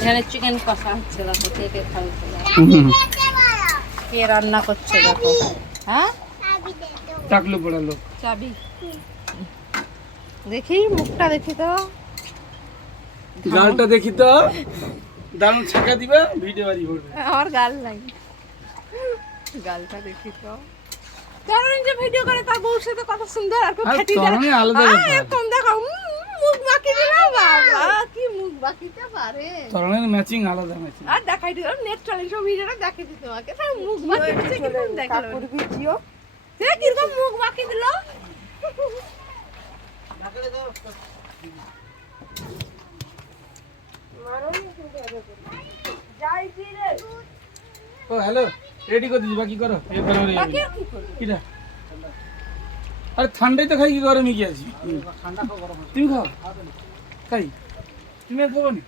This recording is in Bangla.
এখানে চিকেন কষা হচ্ছে, দেখো কে কে খাবে, কে রান্না করছে দেখো। হ্যাঁ চাকলো পড়ালো চাবি দেখি, মুখটা দেখি তো, গালটা দেখি তো, দারুণ ছাকা দিবে, ভিডিও বাড়ি করবে। আমার গাল নাই, গালটা দেখি তো। তরুণ যে ভিডিও করে তার বউর সাথে কত সুন্দর, আর কেউ আর খেতে তরুণী আলাদা ব্যাপার। এরকম দেখো, মুখ বাকি দিল বাবা, কি মুখ বাকিতে পারে। তরুণের ম্যাচিং আলাদা ম্যাচিং। আর দেখাই দিল নেক্সট টাইম সব ভিডিওটা দেখাই দিই তোমাকে, তার মুখ বাকি দিচ্ছে কিরকম দেখালো, সে কিরকম মুখ বাকি দিল। ও হ্যালো, রেডি করে দিছি, বাকি করো। এই করো রে। বাকি আর কি করবে? কিটা? আরে ঠান্ডাই তো খাই, কি গরমই কি আছে? ঠান্ডা খাও, গরম তুমি খাও। খাই তুমি আর খাবো না?